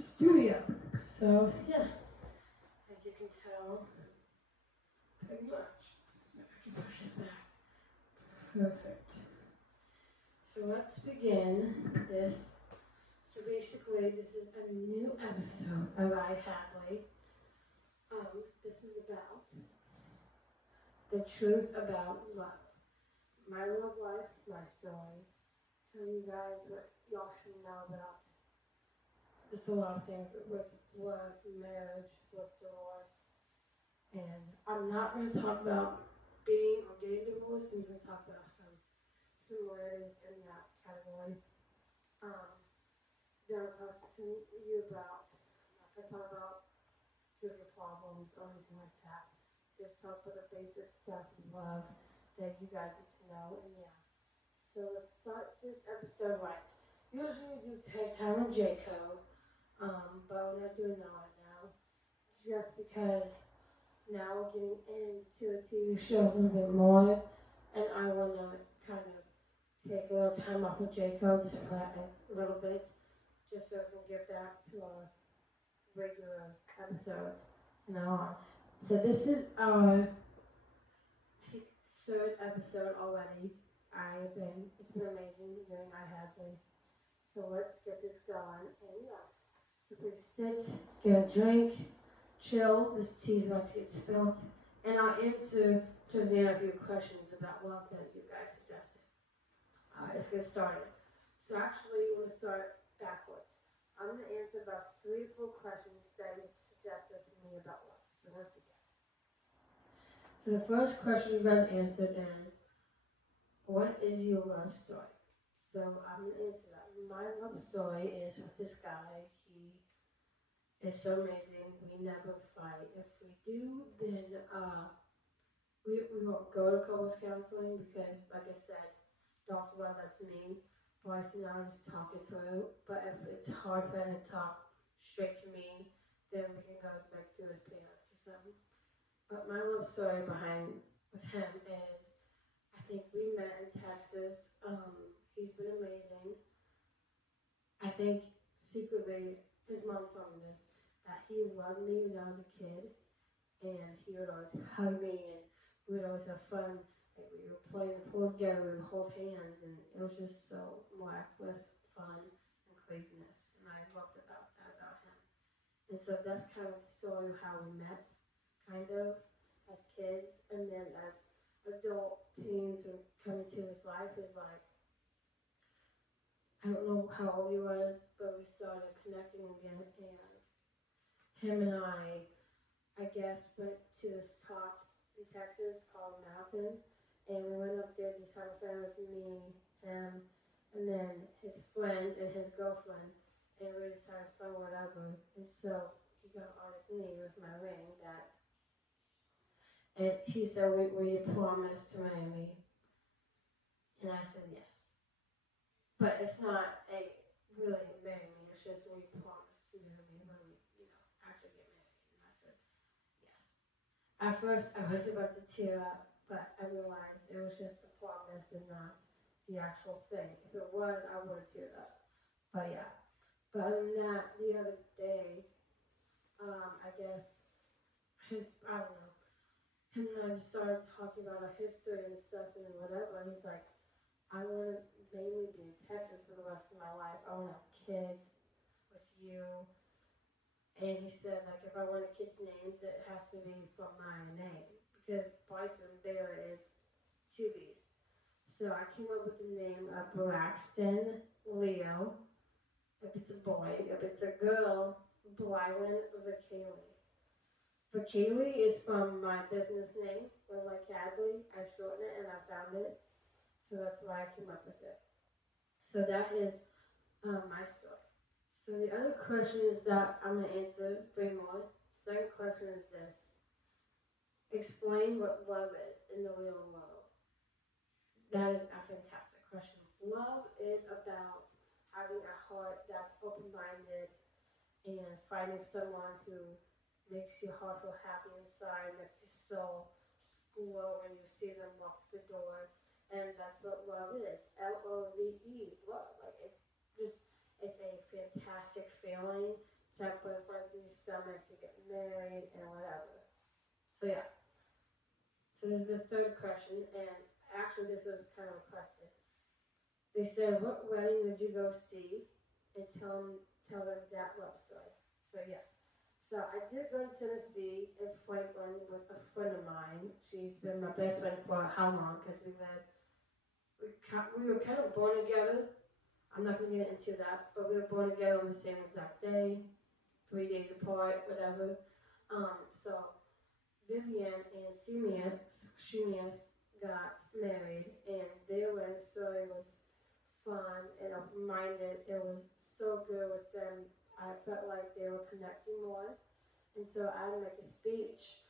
studio. So yeah, as you can tell, pretty much. I can push this back. Perfect. So let's begin this. So basically, this is a new episode of IHadley. This is about the truth about love. My love life, my story. Tell you guys what y'all should know about just a lot of things with love, marriage, with divorce. And I'm not going to talk about being or getting divorced. I'm going to talk about some similarities in that category. Then I'll talk to you about, I'm not going to talk about trivial problems or anything like that. Just talk about the basic stuff of love that you guys need to know. And yeah. So let's start this episode right. Usually we do tag time with J-Co, but we're not doing that right now. Just because now we're getting into the TV show a little bit more, and I want to kind of take a little time off with J-Co, just for a little bit, just so we can get back to our regular episodes from now on. So this is our, I think, third episode already. It's been amazing doing IHadley. So let's get this going. And yeah, so please sit, get a drink, chill. This tea's about to get spilled. And I'll answer towards the end a few questions about love that you guys suggested. Let's get started. So actually, we're going to start backwards. I'm going to answer about 3 or 4 questions that you suggested to me about love. So let's begin. So the first question you guys answered is, what is your love story? So I'm going to answer that. My love story is with this guy. He is so amazing. We never fight. If we do, then we won't go to couples counseling because, like I said, Dr. Love, that's me. Bryce and I just talk it through. But if it's hard for him to talk straight to me, then we can go back through his parents or something. But my love story behind with him is, I think we met in Texas. He's been amazing. I think secretly, his mom told me this, that he loved me when I was a kid, and he would always hug me, and we would always have fun. Like we would play in the pool together, we would hold hands, and it was just so miraculous, fun, and craziness. And I loved about that about him. And so that's kind of the story of how we met, kind of, as kids, and then as adult teens and coming to this life is like, I don't know how old he was, but we started connecting again, and him and I guess, went to this top in Texas called Mountain, and we went up there this time. It was me, him, and then his friend and his girlfriend, and we just had fun, whatever. And so he got on his knee with my ring that, and he said, "Will you promise to marry me?" And I said yes. But it's not a really marry me. It's just, will you promise to marry me when we, actually get married? And I said yes. At first, I was about to tear up, but I realized it was just a promise and not the actual thing. If it was, I would have teared up. But yeah. But other than that, the other day, I guess I don't know, him and I just started talking about our history and stuff and whatever. And he's like, I want to mainly be in Texas for the rest of my life. I want to have kids with you. And he said, like, if I want a kid's names, it has to be from my name. Because Bryson Bear is 2 B's. So I came up with the name of Braxton Leo, if it's a boy. If it's a girl, Blylan Vakali. Vakali is from my business name, IHadley. I shortened it and I found it. So that's why I came up with it. So that is my story. So the other question is that I'm going to answer 3 more. Second question is this. Explain what love is in the real world. That is a fantastic question. Love is about having a heart that's open-minded and finding someone who makes your heart feel happy inside, makes your soul glow when you see them walk through the door. And that's what love is. Love, love. Like it's a fantastic feeling to have butterflies in your stomach, to get married, and whatever. So yeah. So this is the third question, and actually this was kind of requested. They said, what wedding did you go see? And tell them that love story. So yes. So I did go to Tennessee in Franklin with a friend of mine. She's been my best friend for how long? Because we were kind of born together. I'm not going to get into that, but we were born together on the same exact day, 3 days apart, whatever. So Vivian and Shunius got married, and their wedding story was fun and open-minded. It was so good with them. I felt like they were connecting more, and so I had to make a speech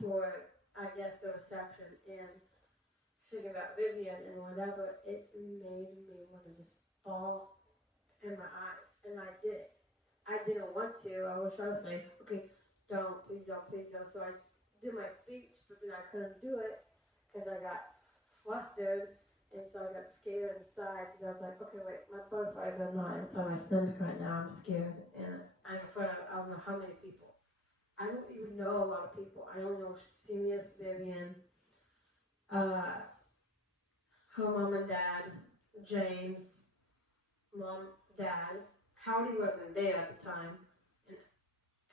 for, I guess, the reception, and thinking about Vivian and whatever, it made me want to just fall in my eyes, and I did. I didn't want to. I was trying to say, okay, don't, please don't, please don't. So I did my speech, but then I couldn't do it because I got flustered, and so I got scared inside because I was like, okay, wait, my butterflies are not inside my stomach right now. I'm scared, and I'm in front of I don't know how many people. I don't even know a lot of people. I don't know Seniors, Vivian, her mom and dad, James, mom, dad. Howdy wasn't there at the time, and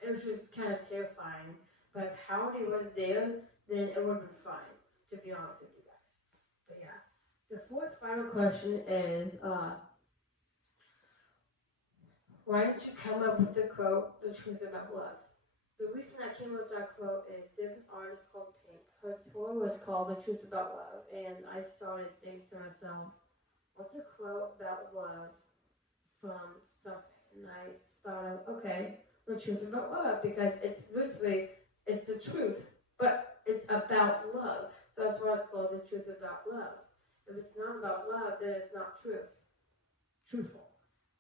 it was just kind of terrifying. But if Howdy was there, then it would have been fine, to be honest with you guys. But yeah, the fourth final question is, why didn't you come up with the quote, "The Truth About Love"? The reason I came up with that quote is there's an artist called Pink. Her tour was called "The Truth About Love," and I started thinking to myself, what's a quote about love from something? And I thought of, okay, the truth about love, because it's literally, it's the truth, but it's about love. So that's why it's called the truth about love. If it's not about love, then it's not truthful.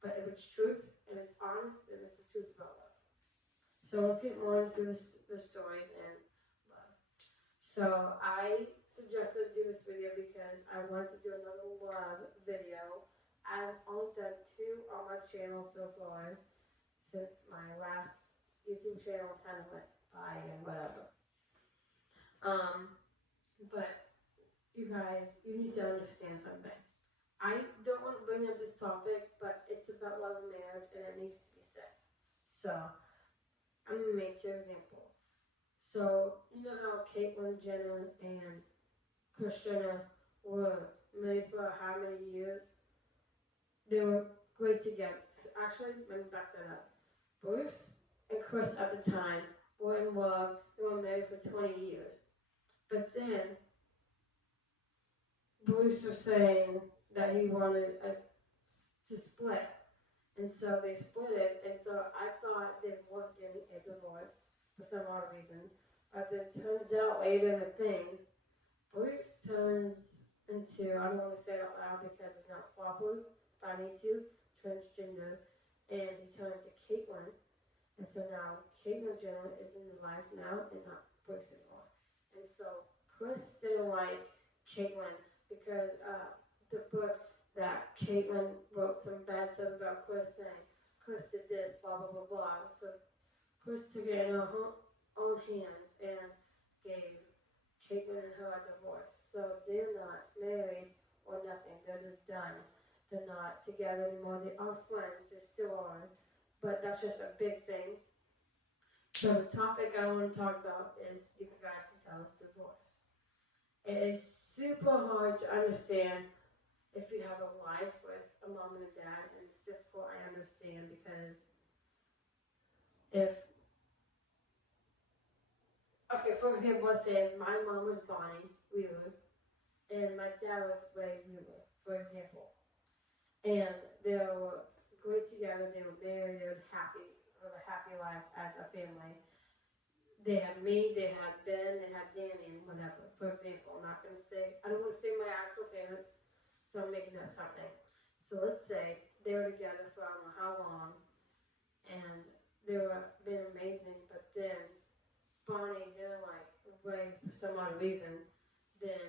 But if it's truth and it's honest, then it's the truth about love. So let's get more into the stories and love. So I suggested to do this video because I wanted to do another love video. I've only done 2 on my channel so far since my last YouTube channel kind of went by and whatever. But you guys, you need to understand something. I don't want to bring up this topic, but it's about love and marriage, and it needs to be said. So I'm gonna make 2 examples. So you know how Caitlyn Jenner and Kris Jenner were married for how many years? They were great together. Actually, let me back that up. Bruce and Kris at the time were in love. They were married for 20 years. But then Bruce was saying that he wanted to split. And so they split it. And so I thought they weren't getting a divorce for some odd reason. But then it turns out later in the thing, Bruce turns into, I don't want to say it out loud because it's not proper, but I need to, transgender, and he turned to Caitlyn, and so now Caitlyn Jenner is in his life now and not Bruce anymore. And so Kris didn't like Caitlyn because the book that Caitlyn wrote some bad stuff about Kris, saying Kris did this, blah blah blah blah. So Kris took it in her own hands and gave Caitlyn and her a divorce. So they're not married or nothing. They're just done. They're not together anymore. They are friends. They still are. But that's just a big thing. So the topic I want to talk about is, you guys can tell, is divorce. It is super hard to understand if you have a life with a mom and a dad, and it's difficult, I understand, because okay, for example, let's say my mom was Bonnie Wheeler, and my dad was Ray Wheeler, for example. And they were great together, they were married, they were happy, lived a happy life as a family. They had me, they had Ben, they had Danny, and whatever. For example, I don't want to say my actual parents, so I'm making up something. So let's say they were together for I don't know how long, and they were been amazing, but then Bonnie didn't like Ray for some odd reason, then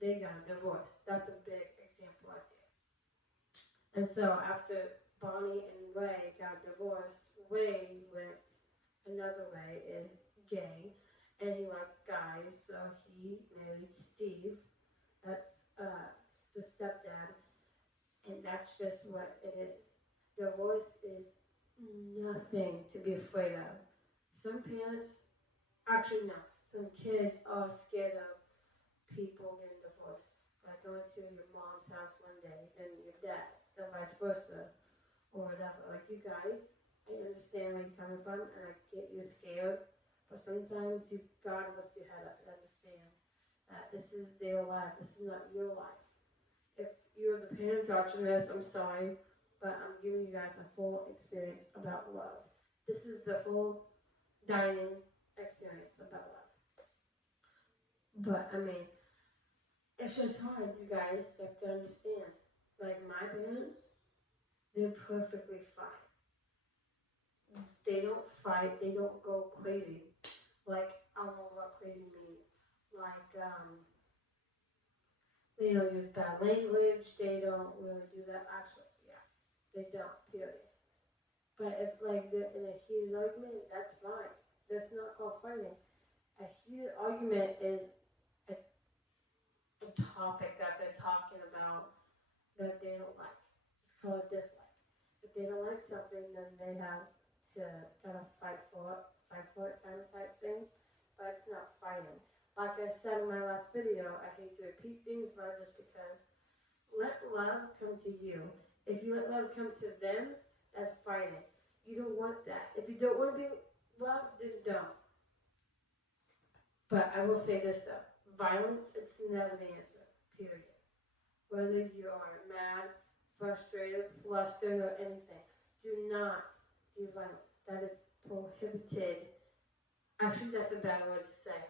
they got a divorce. That's a big example right there. And so after Bonnie and Ray got divorced. Ray went another way, is gay, and he liked guys, so he married Steve. That's the stepdad, and that's just what it is. Divorce is nothing to be afraid of. Some parents, actually no, some kids are scared of people getting divorced. Like going to your mom's house one day, then your dad, so vice versa, or whatever. Like you guys, I understand where you're coming from, and I get you're scared, but sometimes you gotta lift your head up and understand that this is their life, this is not your life. If you're the parents watching this, I'm sorry, but I'm giving you guys a full experience about love. This is the full dining experience about love. But I mean, it's just hard, you guys have to understand. Like my parents, they're perfectly fine. They don't fight, they don't go crazy. Like, I don't know what crazy means. Like, they don't use bad language, they don't really do that. Actually, yeah, they don't, period. But if, like, they're in a heated argument, that's fine. That's not called fighting. A heated argument is a topic that they're talking about that they don't like. It's called a dislike. If they don't like something, then they have to kind of fight for it kind of type thing. But it's not fighting. Like I said in my last video, I hate to repeat things, but just because let love come to you. If you let love come to them, that's fighting. You don't want that. If you don't want to be loved, then don't. But I will say this though, violence, it's never the answer, period. Whether you are mad, frustrated, flustered, or anything, do not do violence. That is prohibited. Actually, that's a bad word to say.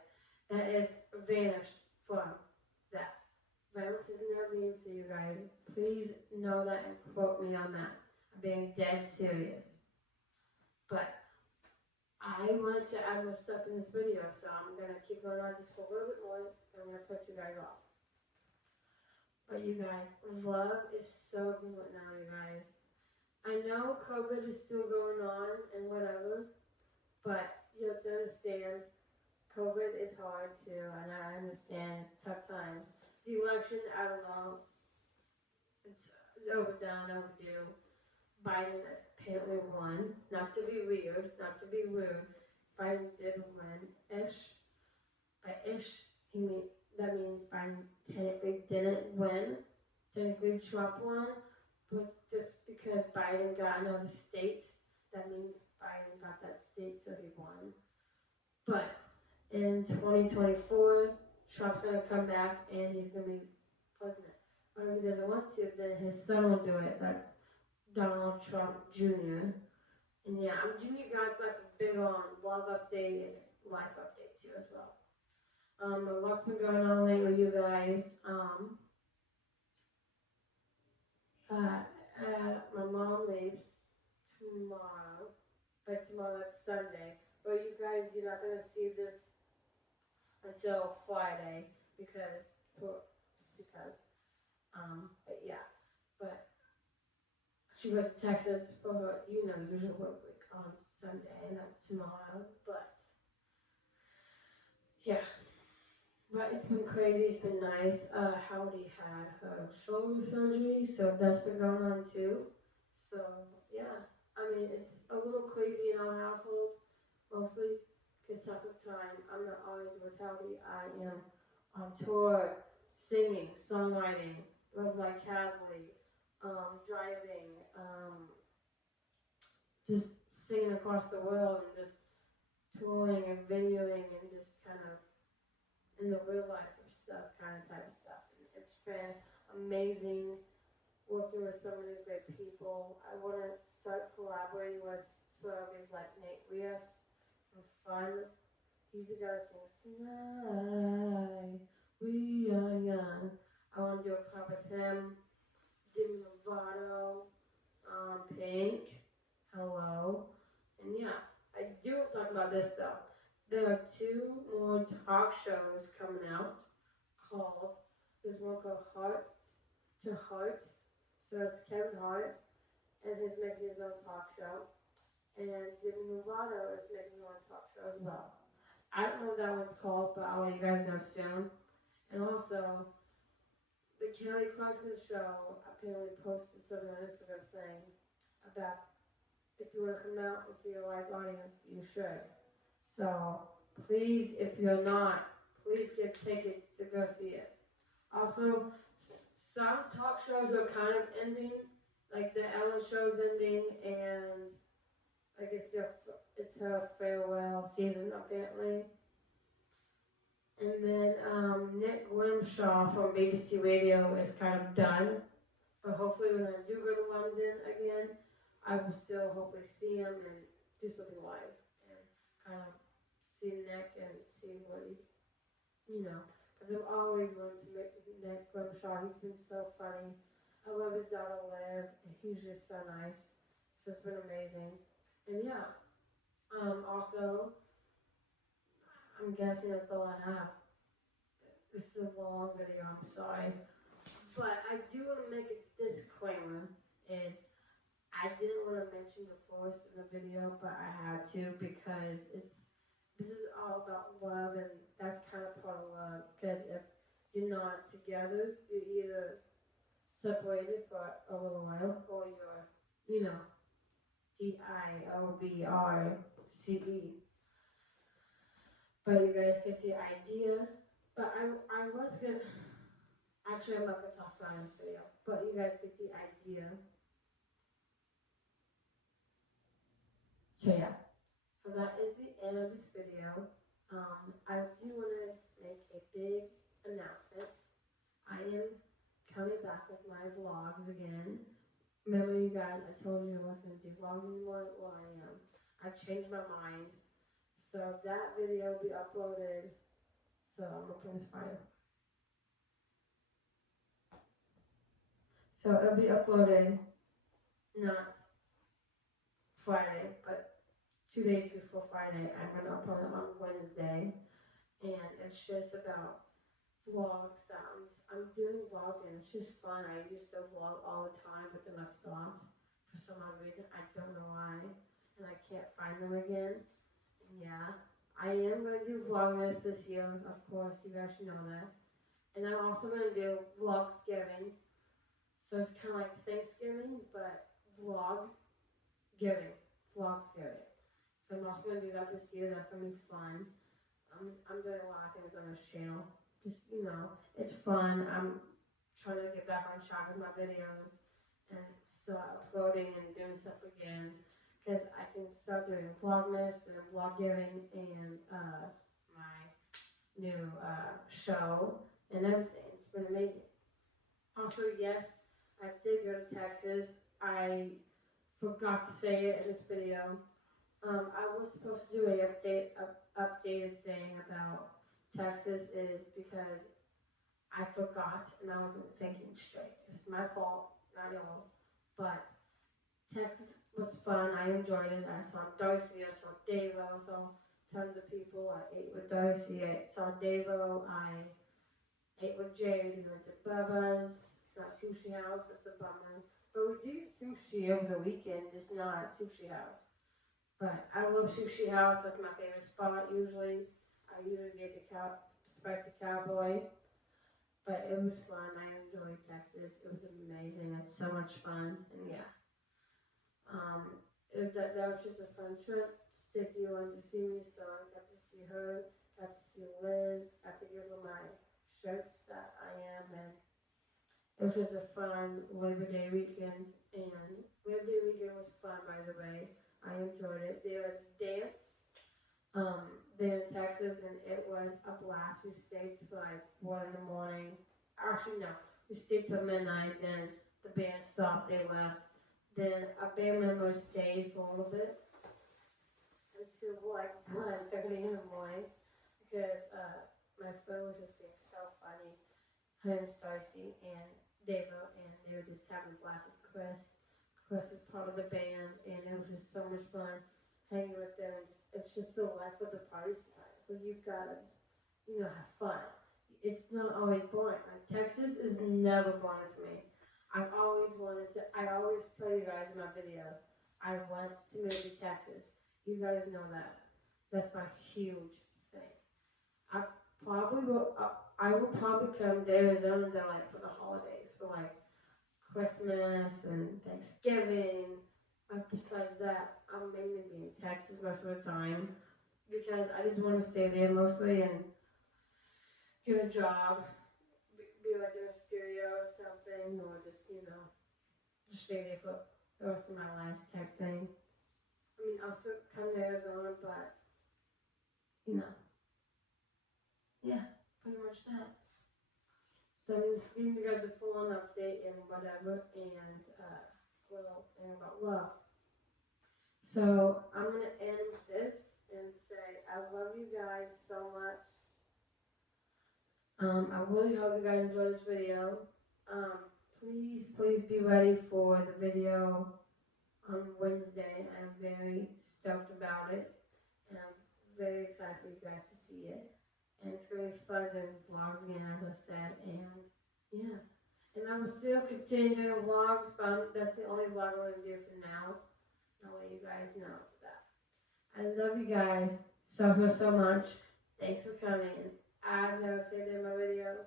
That is vanished from that. Violence is never the answer, you guys. Please know that and quote me on that. I'm being dead serious. But I wanted to add more stuff in this video, so I'm going to keep going on just for a little bit more, and I'm going to cut you guys off. But you guys, love is so good right now, you guys. I know COVID is still going on and whatever, but you have to understand COVID is hard too, and I understand tough times. The election, I don't know, it's overdone, overdue. Biden apparently won. Not to be weird, not to be rude. Biden did win-ish. By ish, that means Biden technically didn't win. Technically Trump won. But just because Biden got another state, that means Biden got that state, so he won. But in 2024, Trump's going to come back and he's going to be president. But if he doesn't want to, then his son will do it. That's Donald Trump Jr. And yeah, I'm giving you guys like a big on love update and life update too as well. A lot's been going on lately, you guys. My mom leaves tomorrow. By tomorrow, that's Sunday. But you guys, you're not gonna see this until Friday because. But yeah. But she goes to Texas for her, usual work week on Sunday, and that's tomorrow. But yeah. But it's been crazy, it's been nice. Howdy had her shoulder surgery, so that's been going on too. So yeah, I mean, it's a little crazy in our household, mostly because half the time I'm not always with Howdy. I am on tour, singing, songwriting, live like IHadley, driving, just singing across the world and just touring and videoing and just kind of in the real life of stuff, kind of type of stuff. And it's been amazing working with so many great people. I want to start collaborating with celebrities like Nate Rios for fun. He's the guy that sings "Tonight We Are Young." I want to do a collab with him. Demi Lovato, Pink, hello, and yeah, I do want to talk about this though. There are 2 more talk shows coming out there's one called Heart to Heart, so it's Kevin Hart and he's making his own talk show. And Demi Lovato is making her own talk show as well. I don't know what that one's called, but I'll let you guys know soon. And also, the Kelly Clarkson show apparently posted something on Instagram saying about if you want to come out and see a live audience, you should. So please, if you're not, please get tickets to go see it. Also, some talk shows are kind of ending, like the Ellen show's ending, and I guess it's her farewell season apparently. And then Nick Grimshaw from BBC Radio is kind of done. But hopefully when I do go to London again, I will still hopefully see him and do something live. And kind of see Nick and see what he, because I've always wanted to make Nick Grimshaw. He's been so funny. I love his daughter Liv, and he's just so nice. So it's been amazing. And yeah, also, I'm guessing that's all I have. This is a long video, I'm sorry. But I do want to make a disclaimer, is I didn't want to mention divorce in the video, but I had to because this is all about love, and that's kind of part of love. Because if you're not together, you're either separated for a little while, or you're, divorce. But you guys get the idea. But I was gonna, actually I'm not gonna talk about it in this video, but you guys get the idea. So yeah, so that is the end of this video. I do want to make a big announcement. I am coming back with my vlogs again. Remember you guys, I told you I wasn't going to do vlogs anymore? Well, I am. I changed my mind. So that video will be uploaded. So I'm going to put this fire. So it'll be uploaded not Friday, but 2 days before Friday. I'm going to upload it on Wednesday. And it's just about vlogs that I'm doing vlogs, and it's just fun. I used to vlog all the time, but then I stopped for some odd reason. I don't know why, and I can't find them again. And yeah, I am going to do Vlogmas this year, of course. You guys should know that. And I'm also going to do Vlogsgiving. So it's kind of like Thanksgiving, but Vlogsgiving. So I'm also going to do that this year. That's going to be fun. I'm doing a lot of things on this channel. Just, it's fun. I'm trying to get back on track with my videos and start uploading and doing stuff again. Because I can start doing Vlogmas and Vloggiving and my new show and everything. It's been amazing. Also, yes, I did go to Texas. I forgot to say it in this video. I was supposed to do an updated thing about Texas is because I forgot and I wasn't thinking straight. It's my fault, not yours. But Texas was fun. I enjoyed it. I saw Darcy. I saw Davo. I saw tons of people. I ate with Darcy. I saw Davo. I ate with Jade. We went to Bubba's. Not Sushi House. That's a bummer. But we did get sushi over the weekend, just not at Sushi House. But I love Sushi House. That's my favorite spot usually. I usually get the Spicy Cowboy. But it was fun. I enjoyed Texas. It was amazing. It's so much fun. And yeah. That was just a fun trip. Sticky wanted to see me, so I got to see her. Got to see Liz. Got to give her my shirts that I am. And it was just a fun Labor Day weekend. And Labor Day weekend was fun, by the way. I enjoyed it. There was dance there in Texas, and it was a blast. We stayed till like 1 in the morning. Actually, no. We stayed till midnight, then the band stopped, they left. Then a band member stayed for a little bit until like 1:30 in the morning because my friend was just being so funny. Her name's Darcy and Davo, and they were just having a blast with Chris. Chris is part of the band, and it was just so much fun hanging with them. It's just the life of the party sometimes. So you've got to just, have fun. It's not always boring. Like Texas is never boring for me. I've always wanted to, I always tell you guys in my videos, I want to move to Texas. You guys know that. That's my huge thing. I I will probably come to Arizona to like for the holidays, for like Christmas and Thanksgiving. Besides that, I'm mainly be in Texas most of the time because I just want to stay there mostly and get a job, be like in a studio or something, or just just stay there for the rest of my life type thing. I mean, I'll still come to Arizona, but yeah, pretty much that. So I'm just giving you guys a full-on update and whatever, and a little thing about love. So I'm gonna end this and say I love you guys so much. I really hope you guys enjoy this video. Please be ready for the video on Wednesday. I'm very stoked about it, and I'm very excited for you guys to see it. And it's gonna be fun doing vlogs again, as I said, and yeah. And I will still continue doing vlogs, but that's the only vlog I'm gonna do for now. I'll let you guys know that. I love you guys so much. Thanks for coming. As I was saying in my videos,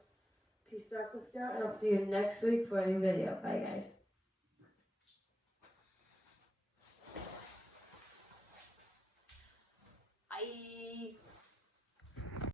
peace out, Scout, and I'll see you next week for a new video. Bye, guys.